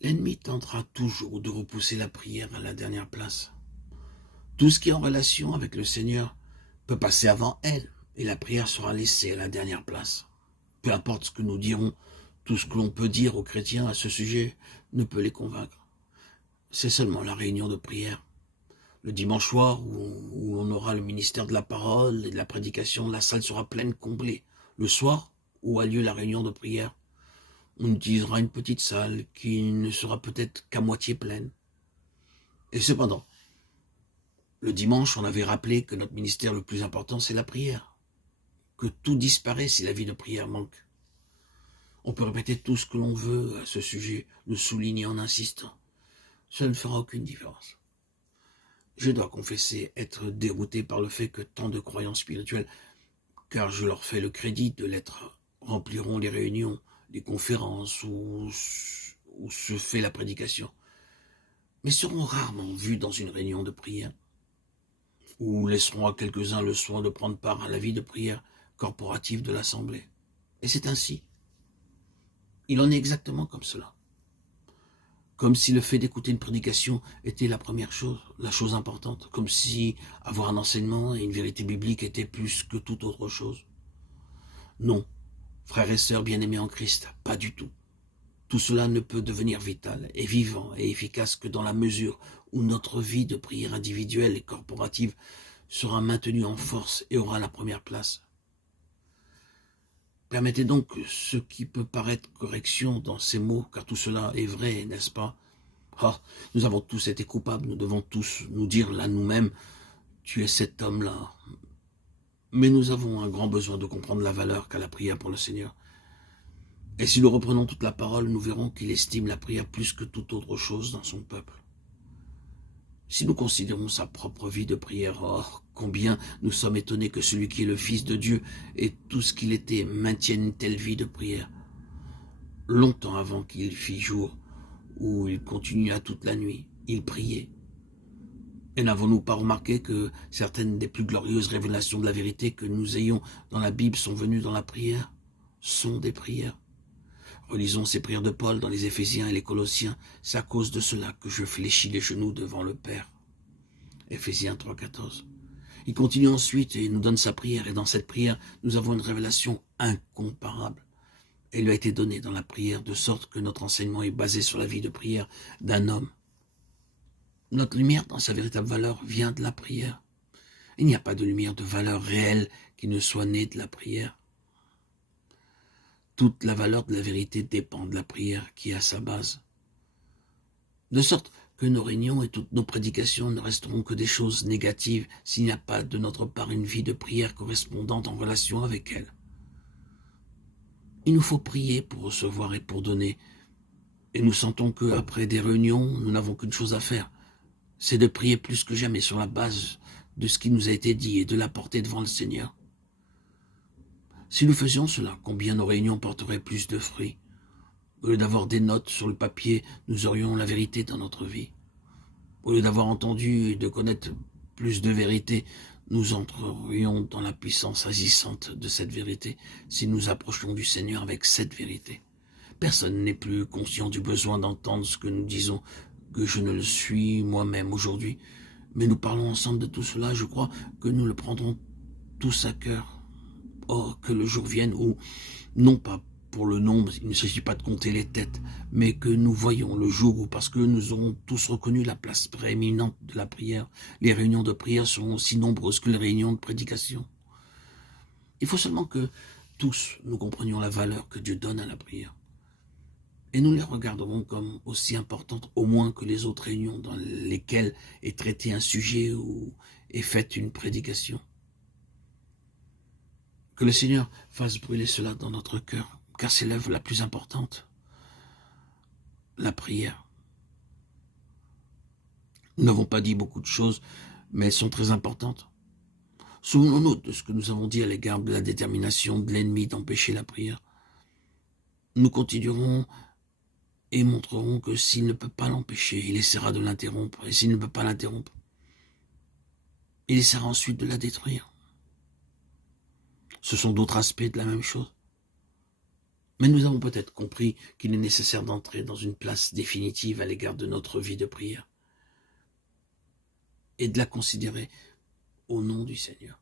L'ennemi tentera toujours de repousser la prière à la dernière place. Tout ce qui est en relation avec le Seigneur peut passer avant elle, et la prière sera laissée à la dernière place. Peu importe ce que nous dirons, tout ce que l'on peut dire aux chrétiens à ce sujet ne peut les convaincre. C'est seulement la réunion de prière. Le dimanche soir, où on aura le ministère de la parole et de la prédication, la salle sera pleine, comblée. Le soir, où a lieu la réunion de prière, on utilisera une petite salle qui ne sera peut-être qu'à moitié pleine. Et cependant, le dimanche, on avait rappelé que notre ministère le plus important, c'est la prière. Que tout disparaît si la vie de prière manque. On peut répéter tout ce que l'on veut à ce sujet, le souligner en insistant. Ça ne fera aucune différence. Je dois confesser être dérouté par le fait que tant de croyants spirituels, car je leur fais le crédit de l'être, rempliront les réunions, les conférences où se fait la prédication, mais seront rarement vus dans une réunion de prière, ou laisseront à quelques-uns le soin de prendre part à la vie de prière corporative de l'Assemblée. Et c'est ainsi. Il en est exactement comme cela. Comme si le fait d'écouter une prédication était la première chose, la chose importante. Comme si avoir un enseignement et une vérité biblique était plus que toute autre chose. Non, frères et sœurs bien-aimés en Christ, pas du tout. Tout cela ne peut devenir vital et vivant et efficace que dans la mesure où notre vie de prière individuelle et corporative sera maintenue en force et aura la première place. Permettez donc ce qui peut paraître correction dans ces mots, car tout cela est vrai, n'est-ce pas? Nous avons tous été coupables, nous devons tous nous dire là nous-mêmes, tu es cet homme-là. Mais nous avons un grand besoin de comprendre la valeur qu'a la prière pour le Seigneur. Et si nous reprenons toute la parole, nous verrons qu'il estime la prière plus que toute autre chose dans son peuple. Si nous considérons sa propre vie de prière, combien nous sommes étonnés que celui qui est le Fils de Dieu et tout ce qu'il était maintienne une telle vie de prière. Longtemps avant qu'il fît jour, où il continua toute la nuit, il priait. Et n'avons-nous pas remarqué que certaines des plus glorieuses révélations de la vérité que nous ayons dans la Bible sont venues dans la prière, sont des prières? Relisons ces prières de Paul dans les Éphésiens et les Colossiens. C'est à cause de cela que je fléchis les genoux devant le Père. Éphésiens 3,14. Il continue ensuite et nous donne sa prière. Et dans cette prière, nous avons une révélation incomparable. Elle lui a été donnée dans la prière, de sorte que notre enseignement est basé sur la vie de prière d'un homme. Notre lumière, dans sa véritable valeur, vient de la prière. Il n'y a pas de lumière de valeur réelle qui ne soit née de la prière. Toute la valeur de la vérité dépend de la prière qui est à sa base. De sorte que nos réunions et toutes nos prédications ne resteront que des choses négatives s'il n'y a pas de notre part une vie de prière correspondante en relation avec elle. Il nous faut prier pour recevoir et pour donner. Et nous sentons qu'après des réunions, nous n'avons qu'une chose à faire. C'est de prier plus que jamais sur la base de ce qui nous a été dit et de l'apporter devant le Seigneur. Si nous faisions cela, combien nos réunions porteraient plus de fruits? Au lieu d'avoir des notes sur le papier, nous aurions la vérité dans notre vie. Au lieu d'avoir entendu et de connaître plus de vérité, nous entrerions dans la puissance agissante de cette vérité si nous approchions du Seigneur avec cette vérité. Personne n'est plus conscient du besoin d'entendre ce que nous disons, que je ne le suis moi-même aujourd'hui. Mais nous parlons ensemble de tout cela, je crois que nous le prendrons tous à cœur. Oh, que le jour vienne où, non pas pour le nombre, il ne s'agit pas de compter les têtes, mais que nous voyons le jour où, parce que nous aurons tous reconnu la place prééminente de la prière, les réunions de prière seront aussi nombreuses que les réunions de prédication. Il faut seulement que tous nous comprenions la valeur que Dieu donne à la prière. Et nous les regarderons comme aussi importantes au moins que les autres réunions dans lesquelles est traité un sujet ou est faite une prédication. Que le Seigneur fasse brûler cela dans notre cœur, car c'est l'œuvre la plus importante, la prière. Nous n'avons pas dit beaucoup de choses, mais elles sont très importantes. Souvenons-nous de ce que nous avons dit à l'égard de la détermination de l'ennemi d'empêcher la prière. Nous continuerons et montrerons que s'il ne peut pas l'empêcher, il essaiera de l'interrompre, et s'il ne peut pas l'interrompre, il essaiera ensuite de la détruire. Ce sont d'autres aspects de la même chose. Mais nous avons peut-être compris qu'il est nécessaire d'entrer dans une place définitive à l'égard de notre vie de prière et de la considérer au nom du Seigneur.